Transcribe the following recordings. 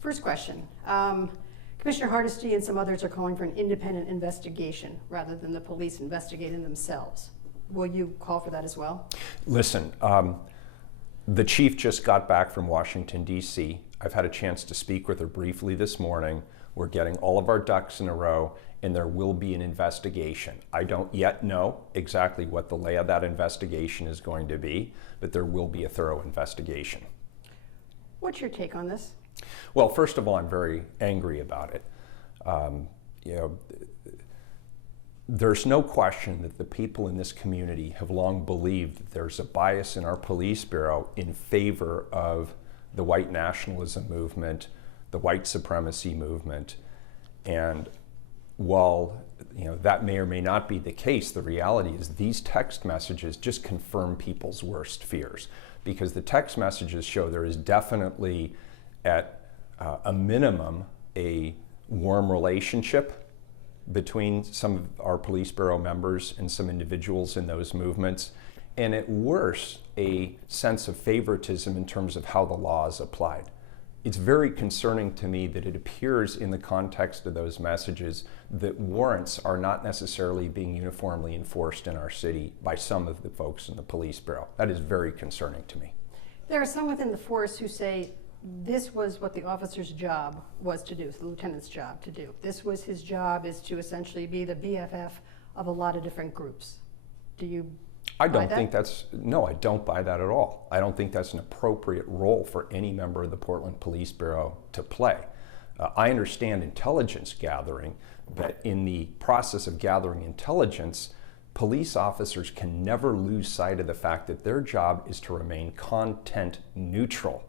First question. Commissioner Hardesty and some others are calling for an independent investigation rather than the police investigating themselves. Will you call for that as well? Listen, the chief just got back from Washington, D.C. I've had a chance to speak with her briefly this morning. We're getting all of our ducks in a row, and there will be an investigation. I don't yet know exactly what the lay of that investigation is going to be, but there will be a thorough investigation. What's your take on this? Well, first of all, I'm very angry about it. There's no question that the people in this community have long believed that there's a bias in our police bureau in favor of the white nationalism movement, the white supremacy movement. And while that may or may not be the case, the reality is these text messages just confirm people's worst fears, because the text messages show there is definitely, at a minimum, a warm relationship between some of our police bureau members and some individuals in those movements, and at worst, a sense of favoritism in terms of how the law is applied. It's very concerning to me that it appears in the context of those messages that warrants are not necessarily being uniformly enforced in our city by some of the folks in the police bureau. That is very concerning to me. There are some within the force who say this was what the officer's job was to do, the lieutenant's job to do. This was his job, is to essentially be the BFF of a lot of different groups. Do you I don't think that's, no, I don't buy that at all. I don't think that's an appropriate role for any member of the Portland Police Bureau to play. I understand intelligence gathering, but in the process of gathering intelligence, police officers can never lose sight of the fact that their job is to remain content neutral.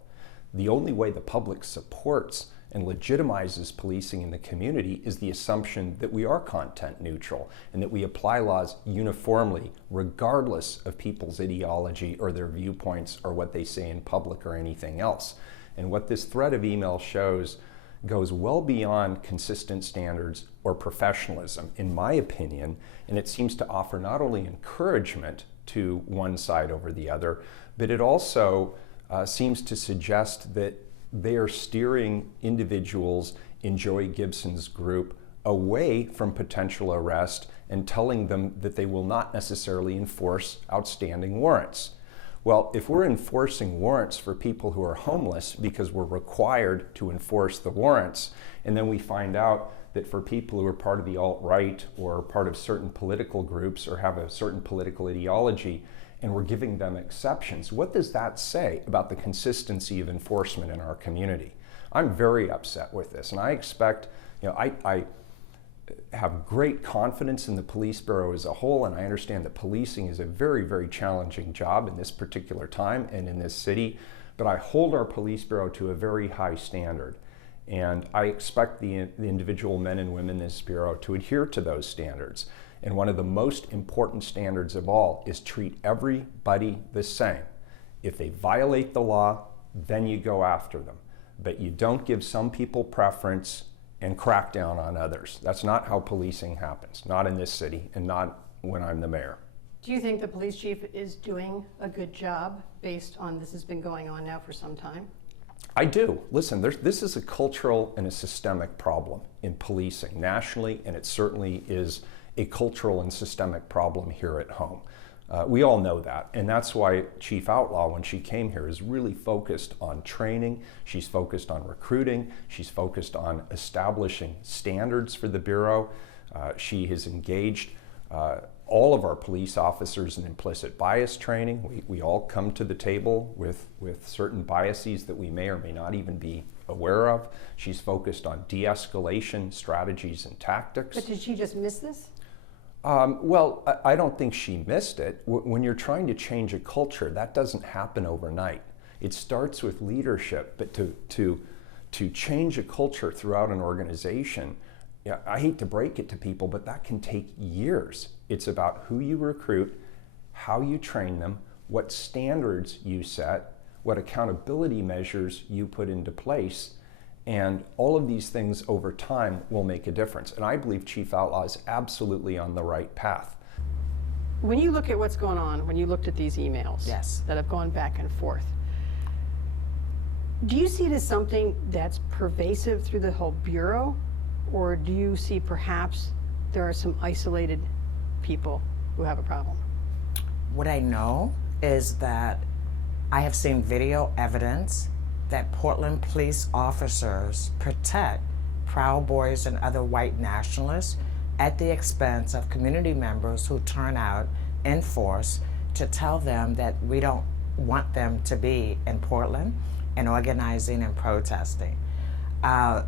The only way the public supports and legitimizes policing in the community is the assumption that we are content neutral and that we apply laws uniformly, regardless of people's ideology or their viewpoints or what they say in public or anything else. And what this thread of email shows goes well beyond consistent standards or professionalism, in my opinion, and it seems to offer not only encouragement to one side over the other, but it also seems to suggest that they are steering individuals in Joey Gibson's group away from potential arrest and telling them that they will not necessarily enforce outstanding warrants. Well, if we're enforcing warrants for people who are homeless because we're required to enforce the warrants, and then we find out that for people who are part of the alt-right or part of certain political groups or have a certain political ideology, and we're giving them exceptions, what does that say about the consistency of enforcement in our community? I'm very upset with this, and I expect, I have great confidence in the police bureau as a whole, and I understand that policing is a very, very challenging job in this particular time and in this city, but I hold our police bureau to a very high standard. And I expect the individual men and women in this bureau to adhere to those standards. And one of the most important standards of all is treat everybody the same. If they violate the law, then you go after them. But you don't give some people preference and crack down on others. That's not how policing happens, not in this city and not when I'm the mayor. Do you think the police chief is doing a good job based on this has been going on now for some time? I do. Listen, this is a cultural and a systemic problem in policing nationally, and it certainly is a cultural and systemic problem here at home. We all know that, and that's why Chief Outlaw, when she came here, is really focused on training. She's focused on recruiting. She's focused on establishing standards for the Bureau. She has engaged all of our police officers in implicit bias training. We all come to the table with certain biases that we may or may not even be aware of. She's focused on de-escalation strategies and tactics. But did she just miss this? Well, I don't think she missed it. When you're trying to change a culture, that doesn't happen overnight. It starts with leadership, but to change a culture throughout an organization, I hate to break it to people, but that can take years. It's about who you recruit, how you train them, what standards you set, what accountability measures you put into place, and all of these things over time will make a difference. And I believe Chief Outlaw is absolutely on the right path. When you look at what's going on, when you looked at these emails that have gone back and forth, Do you see it as something that's pervasive through the whole Bureau, or do you see perhaps there are some isolated people who have a problem? What I know is that I have seen video evidence that Portland police officers protect Proud Boys and other white nationalists at the expense of community members who turn out in force to tell them that we don't want them to be in Portland and organizing and protesting. I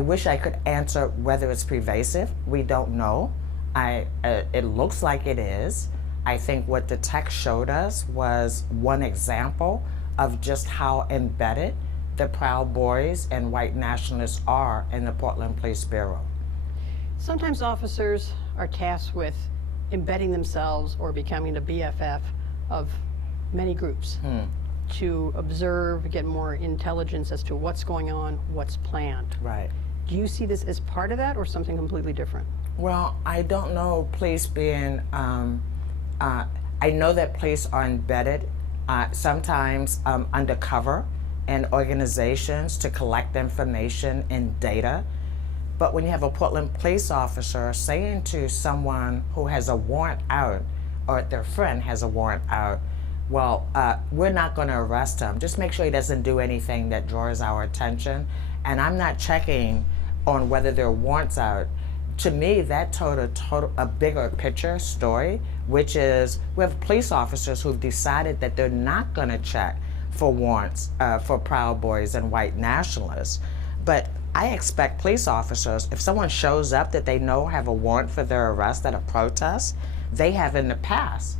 wish I could answer whether it's pervasive. We don't know. It looks like it is. I think what the text showed us was one example of just how embedded the Proud Boys and white nationalists are in the Portland Police Bureau. Sometimes officers are tasked with embedding themselves or becoming the BFF of many groups to observe, get more intelligence as to what's going on, what's planned. Right. Do you see this as part of that or something completely different? Well, I don't know police being, I know that police are embedded, sometimes undercover in organizations to collect information and data. But when you have a Portland police officer saying to someone who has a warrant out, or their friend has a warrant out, well, we're not going to arrest him. Just make sure he doesn't do anything that draws our attention. And I'm not checking on whether there are warrants out. To me, that told a bigger picture story, which is we have police officers who've decided that they're not going to check for warrants for Proud Boys and white nationalists. But I expect police officers, if someone shows up that they know have a warrant for their arrest at a protest, they have in the past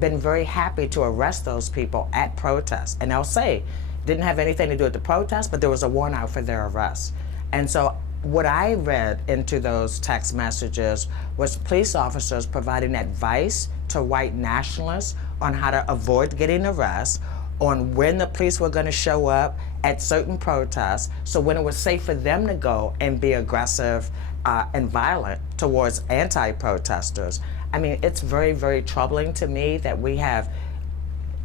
been very happy to arrest those people at protests. And they'll say, didn't have anything to do with the protest, but there was a warrant out for their arrest. And so what I read into those text messages was police officers providing advice to white nationalists on how to avoid getting arrested, on when the police were going to show up at certain protests, so when it was safe for them to go and be aggressive and violent towards anti-protesters. I mean, it's very, very troubling to me that we have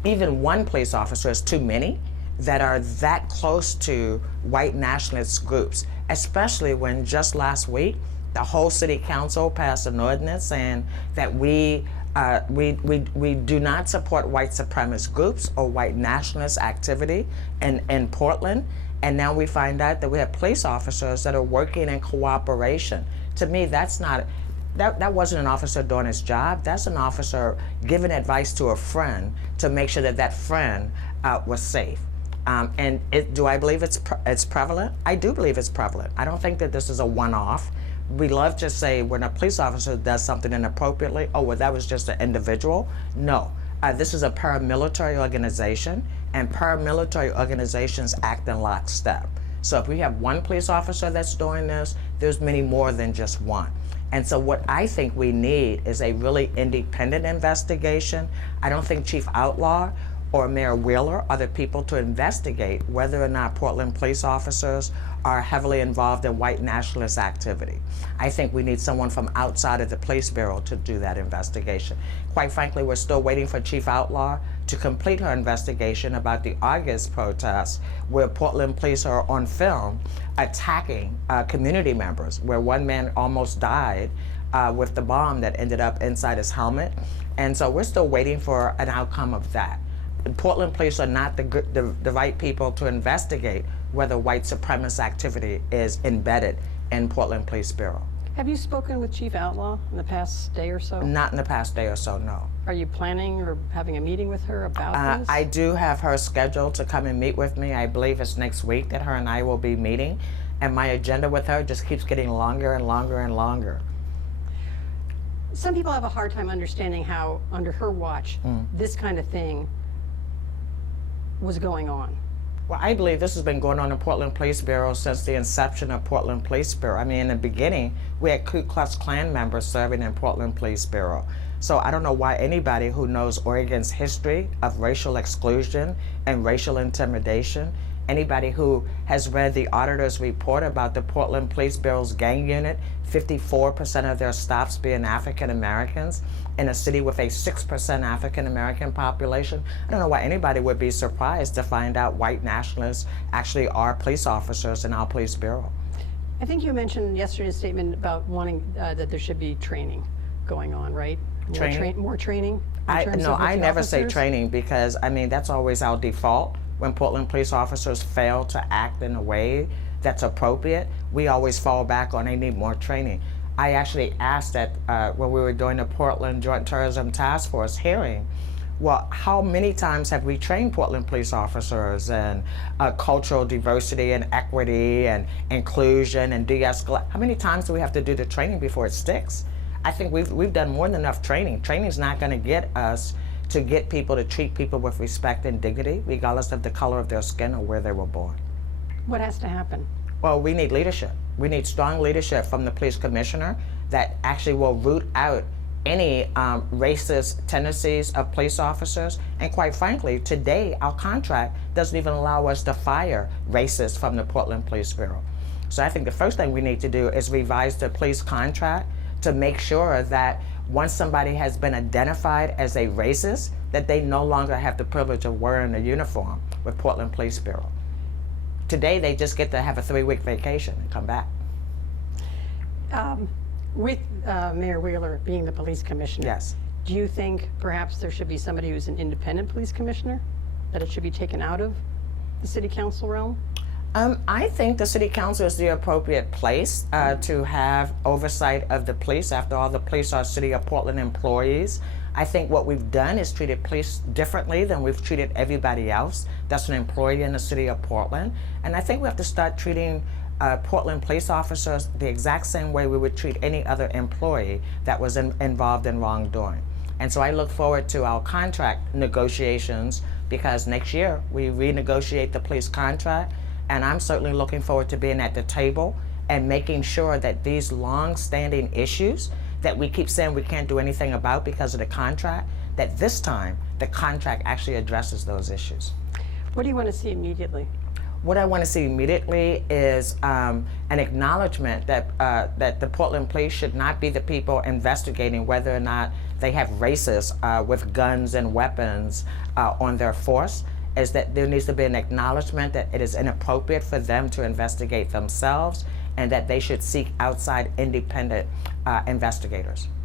even one police officer is too many that are that close to white nationalist groups, especially when just last week the whole city council passed an ordinance saying that we do not support white supremacist groups or white nationalist activity in Portland. And now we find out that we have police officers that are working in cooperation. To me, that wasn't an officer doing his job. That's an officer giving advice to a friend to make sure that that friend was safe. And do I believe it's prevalent? I do believe it's prevalent. I don't think that this is a one-off. We love to say when a police officer does something inappropriately, oh, well, that was just an individual. No, this is a paramilitary organization, and paramilitary organizations act in lockstep. So if we have one police officer that's doing this, there's many more than just one. And so what I think we need is a really independent investigation. I don't think Chief Outlaw or Mayor Wheeler are the people to investigate whether or not Portland police officers are heavily involved in white nationalist activity. I think we need someone from outside of the police bureau to do that investigation. Quite frankly, we're still waiting for Chief Outlaw to complete her investigation about the August protests where Portland police are on film attacking community members, where one man almost died with the bomb that ended up inside his helmet. And so we're still waiting for an outcome of that. Portland police are not the right people to investigate whether white supremacist activity is embedded in Portland Police Bureau. Have you spoken with Chief Outlaw in the past day or so? Not in the past day or so, no. Are you planning or having a meeting with her about this? I do have her scheduled to come and meet with me. I believe it's next week that her and I will be meeting. And my agenda with her just keeps getting longer and longer and longer. Some people have a hard time understanding how, under her watch, this kind of thing was going on. Well, I believe this has been going on in Portland Police Bureau since the inception of Portland Police Bureau. I mean, in the beginning, we had Ku Klux Klan members serving in Portland Police Bureau. So I don't know why anybody who knows Oregon's history of racial exclusion and racial intimidation Anybody who has read the auditor's report about the Portland Police Bureau's gang unit, 54% of their stops being African Americans in a city with a 6% African American population. I don't know why anybody would be surprised to find out white nationalists actually are police officers in our police bureau. I think you mentioned yesterday's statement about wanting that there should be training going on, right? More training? I never say training, because I mean that's always our default. When Portland police officers fail to act in a way that's appropriate, we always fall back on they need more training. I actually asked that when we were doing the Portland Joint Terrorism Task Force hearing, well, how many times have we trained Portland police officers in cultural diversity and equity and inclusion and de-escalation? How many times do we have to do the training before it sticks? I think we've done more than enough training. Training's not going to get us to get people to treat people with respect and dignity, regardless of the color of their skin or where they were born. What has to happen? Well, we need leadership. We need strong leadership from the police commissioner that actually will root out any racist tendencies of police officers. And quite frankly, today our contract doesn't even allow us to fire racists from the Portland Police Bureau. So I think the first thing we need to do is revise the police contract to make sure that once somebody has been identified as a racist, that they no longer have the privilege of wearing a uniform with Portland Police Bureau. Today they just get to have a 3-week vacation and come back. With Mayor Wheeler being the police commissioner, Yes. do you think perhaps there should be somebody who's an independent police commissioner? That it should be taken out of the city council realm? I think the city council is the appropriate place to have oversight of the police. After all, the police are City of Portland employees. I think what we've done is treated police differently than we've treated everybody else that's an employee in the city of Portland. And I think we have to start treating Portland police officers the exact same way we would treat any other employee that was involved in wrongdoing. And so I look forward to our contract negotiations, because next year we renegotiate the police contract. And I'm certainly looking forward to being at the table and making sure that these long-standing issues that we keep saying we can't do anything about because of the contract, that this time the contract actually addresses those issues. What do you want to see immediately? What I want to see immediately is an acknowledgement that that the Portland police should not be the people investigating whether or not they have racists with guns and weapons on their force. Is that there needs to be an acknowledgement that it is inappropriate for them to investigate themselves, and that they should seek outside independent investigators.